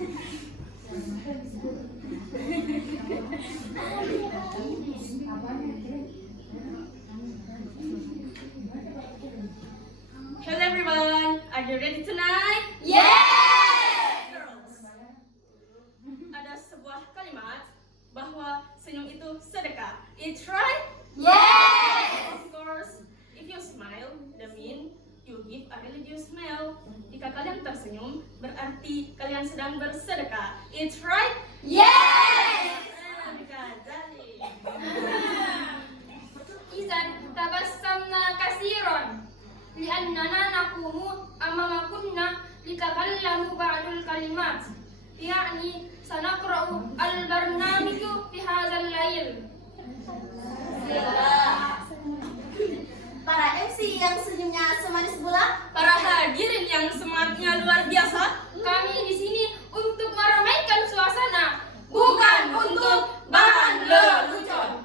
Hello everyone, are you ready tonight? Yes! Girls, ada sebuah kalimat bahwa senyum itu sedekah. It's right? Yes! Of course, if you smile, that means you give a religious smile. Jika kalian tersenyum, berarti kalian sedang bersedekah. It's right? Yes! إذا تبسمنا كثيرا لأننا نقوم أمام كنا لتكلم بعض الكلمات يعني سنقرأ البرنامج في هذا الليل. Para MC yang senyumnya semanis bola, Para hadirin yang semangatnya luar biasa, Kami di sini untuk meramaikan suasana, bukan untuk bahan lelucon.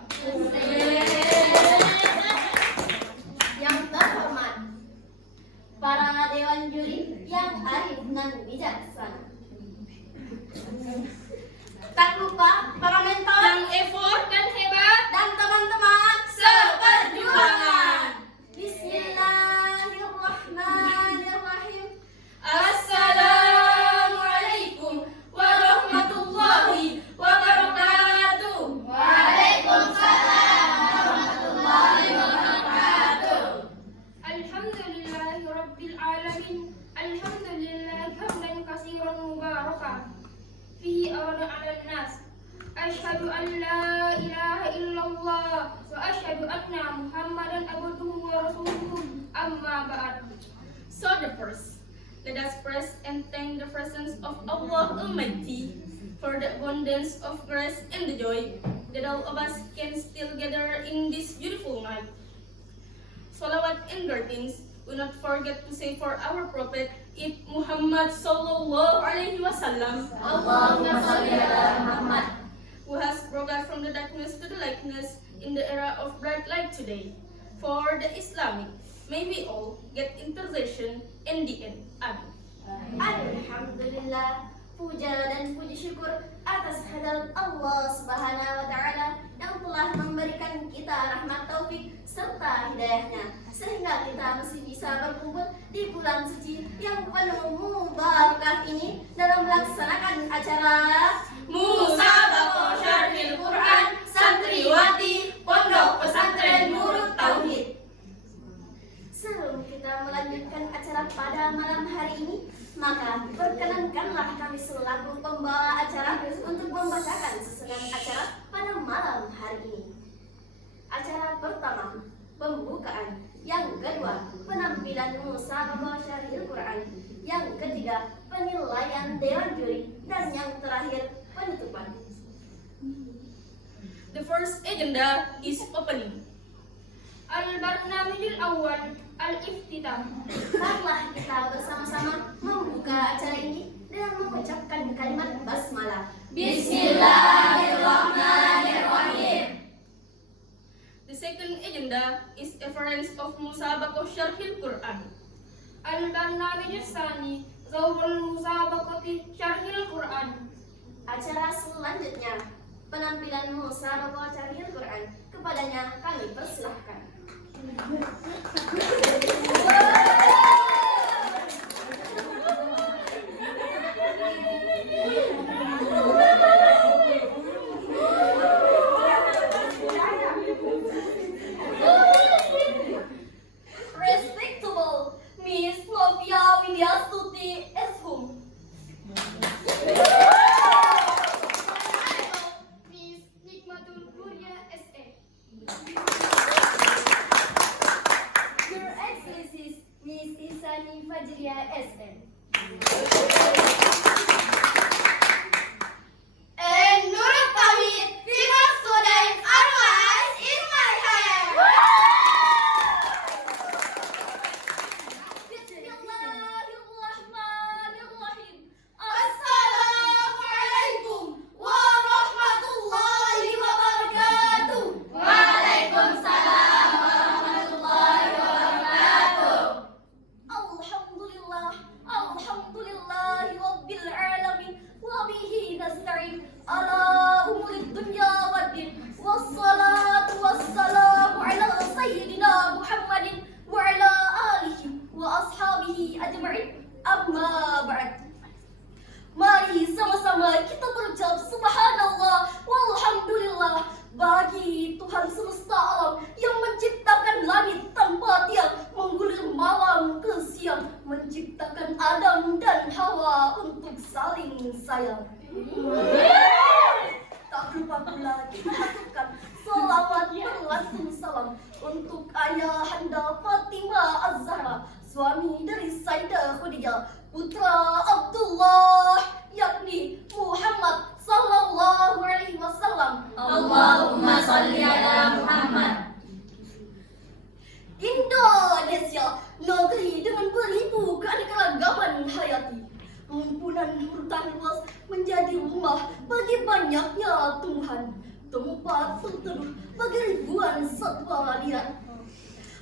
Yang terhormat, para dewan juri yang arif dan bijaksana. Tak lupa para mentor yang effort dan hebat. dan teman-teman seperjuangan. Bismillahirrahmanirrahim. Assalamualaikum warahmatullahi wabarakatuh. Waalaikumsalam warahmatullahi wabarakatuh. Alhamdulillahi Rabbil Alamin. Alhamdulillah hamdan katsiran mubarakan fihi awala 'alan nas. Asyhadu an la ilaha illallah wa asyhadu anna Muhammadan abduhu wa rasuluhu. Amma ba'd. So the first, let us praise and thank the presence of Allah Almighty for the abundance of grace and the joy that all of us can still gather in this beautiful night. Salawat and greetings, do not forget to say for our Prophet Muhammad sallallahu alaihi wasallam, Allahumma shalli ala Muhammad. who has brought us from the darkness to the lightness in the era of bright light today. For the Islamic, may we all get intercession in the end. Amin. Alhamdulillah, puja dan puji syukur atas kehadirat Allah Subhanahu wa taala yang telah memberikan kita rahmat taufik serta hidayahnya sehingga kita masih bisa berkumpul di bulan suci yang penuh mubarakah ini dalam melaksanakan acara Musabaqah Syarhil Quran Santriwati Pondok Pesantren Nurut Tauhid. Sebelum kita melanjutkan acara pada malam hari ini, maka perkenankanlah kami selaku pembawa acara untuk membacakan susunan acara pada malam hari ini. Acara pertama, pembukaan. Yang kedua, penampilan Musabaqah Syarhil Quran. Yang ketiga, penilaian dewan juri. Dan yang terakhir, penutupan. The first agenda is opening. Al-Barnamijul Awal Al-Iftitah. Marilah kita bersama-sama membuka acara ini dengan mengucapkan kalimat basmalah. Bismillahirrahmanirrahim. The second agenda is reference of Musabaqah Syarhil Quran. Al-Barnamijul Tsani Zawrul Musabaqati Syarhil Quran. Acara selanjutnya, penampilan Musabaqah Syarhil Quran. Kepadanya kami persilahkan. Respectable Miss Flavia Widyastuti S.Hum. Miss Nikmatul Huria S.A. Your Excellencies, sayang. Tak lupa pula kita aturkan selawat berlantun salam untuk ayahanda Fatimah Az-Zahra, suami dari Sayyidah Khadijah, putra Abdullah yakni Muhammad sallallahu alaihi wasallam. Allahumma salli ala Muhammad. Indonesia, negeri dengan beribu keanekaragaman hayati. Rumpunan hutan luas menjadi rumah bagi banyaknya tumbuhan, tempat berteduh bagi ribuan satwa liar.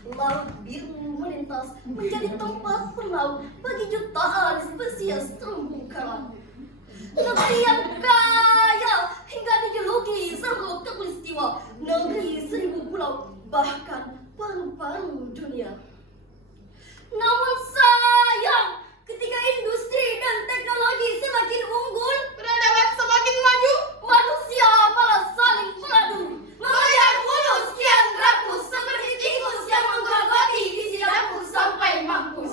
Laut biru melintas menjadi tempat berlaut bagi jutaan spesies terumbu karang. Negeri yang kaya hingga dijuluki seluruh katulistiwa, negeri 1000 pulau, bahkan paru-paru dunia. Namun sayang, ketika industri dan teknologi semakin unggul, Peradaban semakin maju. manusia malah saling mengadu, mengajak hulu sekian rakus seperti tikus yang menggerogoti isi dapur sampai mampus.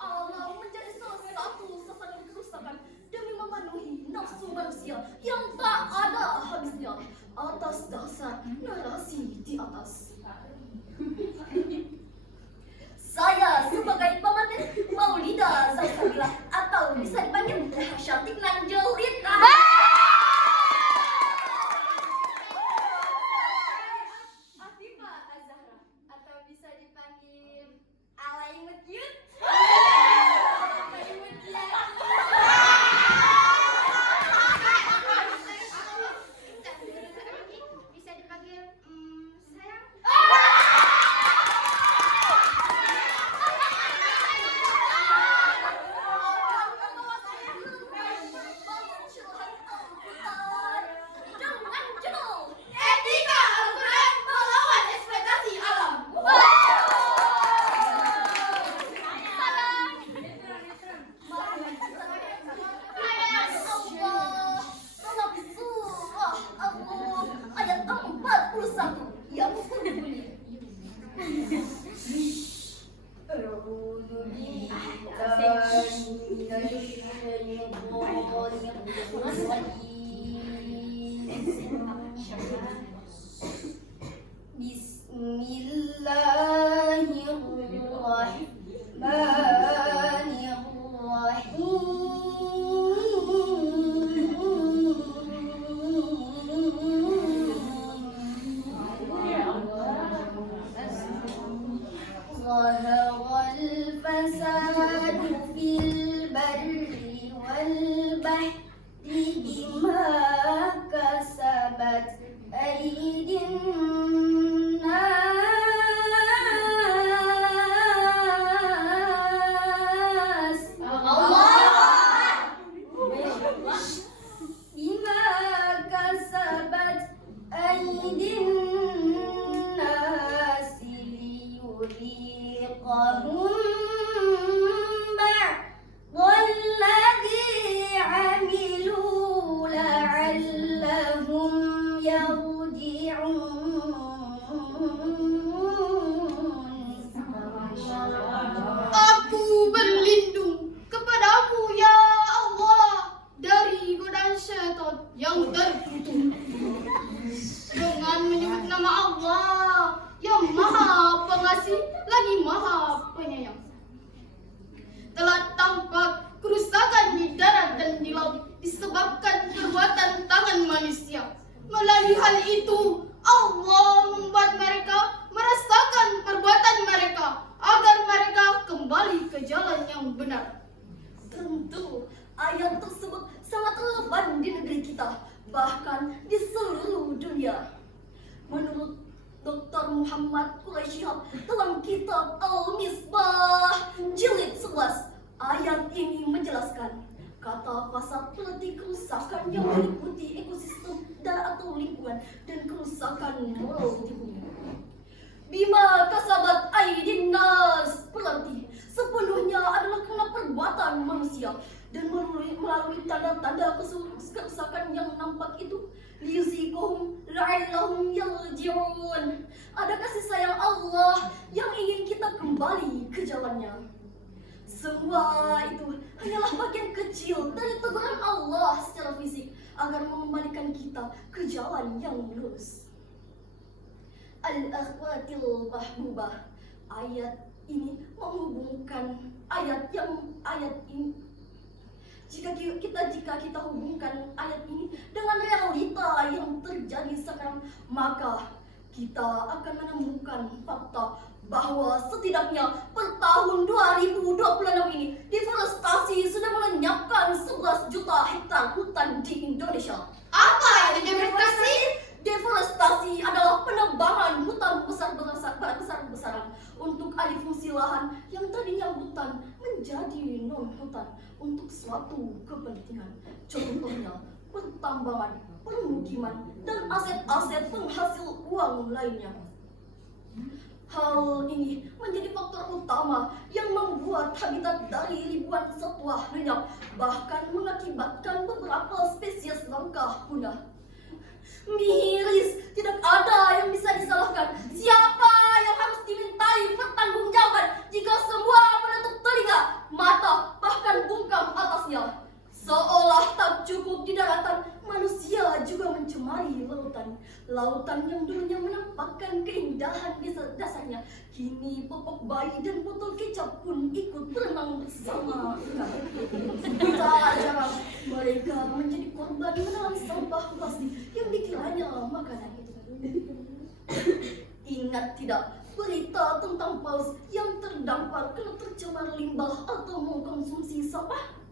Allah menjadi salah satu sasaran kerusakan demi memenuhi nafsu manusia yang tak ada habisnya atas dasar narasi di atas. Saya sebagai pemandu Maulida Salsabila atau bisa dipanggil Syatik Nanjelit. Afifah Az-Zahra atau bisa dipanggil Alaimut Yud. Bisa dipanggil sayang. Dengan judul Etika Al-Quran Melawan Eksploitasi Alam. Ayat 41 yang berbunyi, ظهر الفساد في البر والبحر بما كسبت أيدي الناس. بما كسبت أيدي الناس ليذيقهم بعض الذي عملوا لعلهم يرجعون. Aku berlindung kepadamu ya Allah dari godaan syaitan yang terkutuk. Dengan menyebut nama Allah yang Maha Pengasih lagi Maha Penyayang. Telah tampak kerusakan di darat dan di laut disebabkan perbuatan tangan manusia. Melalui hal itu, Allah membuat mereka merasakan perbuatan mereka agar mereka kembali ke jalan yang benar. Tentu ayat tersebut sangat relevan di negeri kita, bahkan di seluruh dunia. Menurut Dr. Muhammad Quraisyhab dalam kitab Al-Misbah jilid 11, ayat ini menjelaskan kata fasad berarti kerusakan yang meliputi ekosistem dan atau lingkungan dan kerusakan moral di bumi. Bima kasabat aidin nas berarti sepenuhnya adalah karena perbuatan manusia, dan melalui tanda-tanda kerusakan yang nampak itu liyuziqhum la'allahum yarji'un. Ada kasih sayang Allah yang ingin kita kembali ke jalannya. Semua itu hanyalah bagian kecil dari teguran Allah secara fisik agar mengembalikan kita ke jalan yang lurus. Al-akhwatil mahbubah. Ayat ini menghubungkan ayat ini. Jika kita hubungkan ayat ini dengan realita yang terjadi sekarang, maka kita akan menemukan fakta bahwa setidaknya per tahun 2026 ini deforestasi sudah melenyapkan 11 juta hektar hutan di Indonesia. Apa itu deforestasi? Deforestasi adalah penebangan hutan besar-besaran untuk alih fungsi lahan yang tadinya hutan menjadi non-hutan untuk suatu kepentingan. Contohnya, pertambangan, permukiman, dan aset-aset penghasil uang lainnya. Hal ini menjadi faktor utama yang membuat habitat dari ribuan satwa lenyap, bahkan mengakibatkan beberapa spesies langka punah. Miris, tidak ada yang bisa disalahkan. Siapa yang harus dimintai pertanggungjawaban jika semua menutup telinga, mata, bahkan bungkam atasnya? Seolah tak cukup di daratan, manusia juga mencemari lautan. Lautan yang dulunya menampakkan keindahan di dasarnya, kini popok bayi dan botol kecap pun ikut berenang bersama. Tak jarang mereka menjadi korban menelan sampah plastik yang dikiranya makanan. Ingat tidak berita tentang paus yang terdampar karena tercemar limbah atau mengkonsumsi sampah?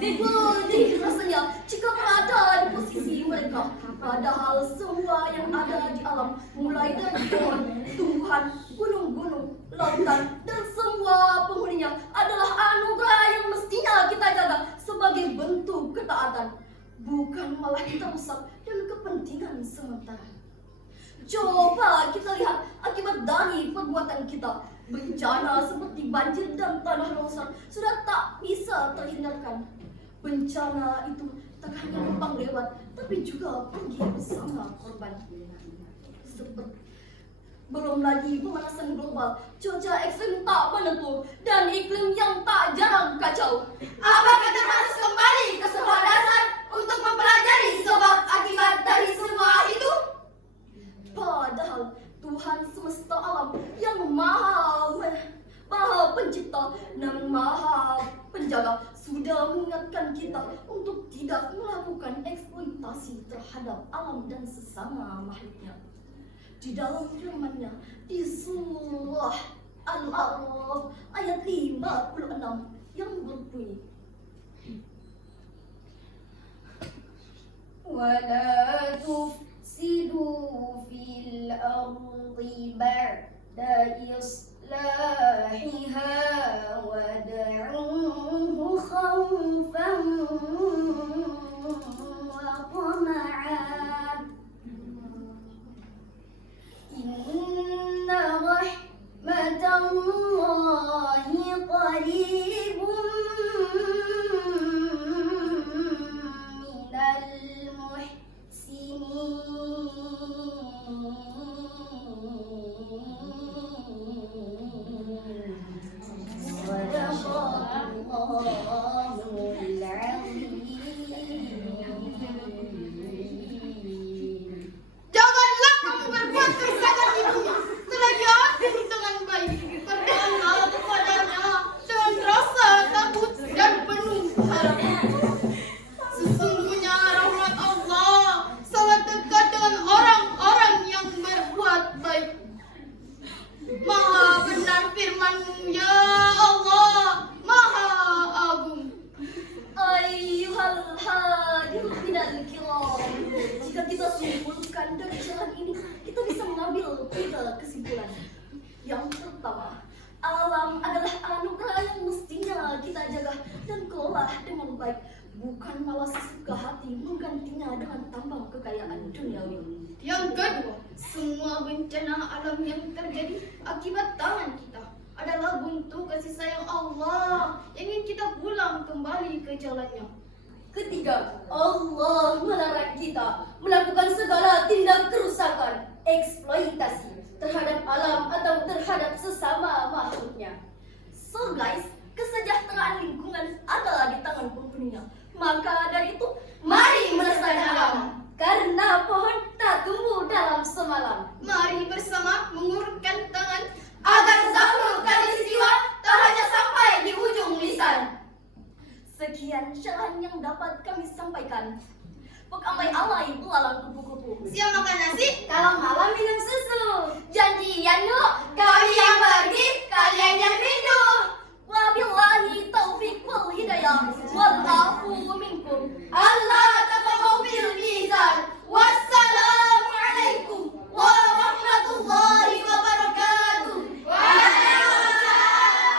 Pedih rasanya jika berada di posisi mereka. Padahal semua yang ada di alam, mulai dari pohon, tumbuhan, gunung-gunung, lautan, dan semua penghuninya adalah anugerah yang mestinya kita jaga sebagai bentuk ketaatan, bukan malah kita rusak dan kepentingan sementara. Coba kita lihat akibat dari perbuatan kita. Bencana seperti banjir dan tanah longsor sudah tak bisa terhindarkan. Bencana itu tak hanya numpang lewat, tapi juga pergi bersama korban. Belum lagi pemanasan global, cuaca ekstrim tak menentu, dan iklim yang tak jarang kacau. Apa kita harus kembali ke sebuah dasar untuk mempelajari sebab akibat dari semua itu? Padahal Tuhan semesta alam yang maha pencipta dan maha penjaga sudah mengingatkan kita untuk tidak melakukan eksploitasi terhadap alam dan sesama makhluknya. Di dalam firman-Nya di surah Al-A'raf ayat 56 yang berbunyi, ولا تفسدوا في الأرض بعد إصلاحها وادعوه خوفا وطمعا إن رحمة الله قريب من المحسنين صدق الله العظيم. Janganlah kamu berbuat kesalahan itu. Selagi ada dengan baik, berdoalah kepadanya dengan rasa takut dan penuh harapan. Sesungguhnya rahmat Allah sangat dekat dengan orang-orang yang berbuat baik. Maha benar firman-Mu ya Allah, Maha Agung. Ayyuhal hadirun minal kiram. Jika kita simpulkan dari jalan ini, kita bisa mengambil 3 kesimpulan. Yang pertama, alam adalah anugerah yang mestinya kita jaga dan kelola dengan baik, bukan malah sesuka hati menggantinya dengan tambang kekayaan duniawi. Yang kedua, semua bencana alam yang terjadi akibat tangan kita adalah bentuk kasih sayang Allah yang ingin kita pulang kembali ke jalannya. Ketiga, Allah melarang kita melakukan segala tindak kerusakan, eksploitasi terhadap alam atau terhadap sesama makhluknya. So guys, kesejahteraan lingkungan adalah di tangan penghuninya. Maka dari itu, Mari melestarikan alam, karena pohon tak tumbuh dalam semalam. Mari bersama mengulurkan tangan Agar Zahru Kalistiwa tak hanya sampai di ujung lisan. sekian syarahan yang dapat kami sampaikan. Pekamai alai belalang kupu-kupu. siang makan nasi. Kalau malam minum susu, Janjian yuk, kami yang pergi, kalian yang rindu. wabillahi taufiq wal hidayah wal afu minkum. Allah taqabbal bil mizan. Wassalamualaikum warahmatullahi wabarakatuh. Waalaikumsalam.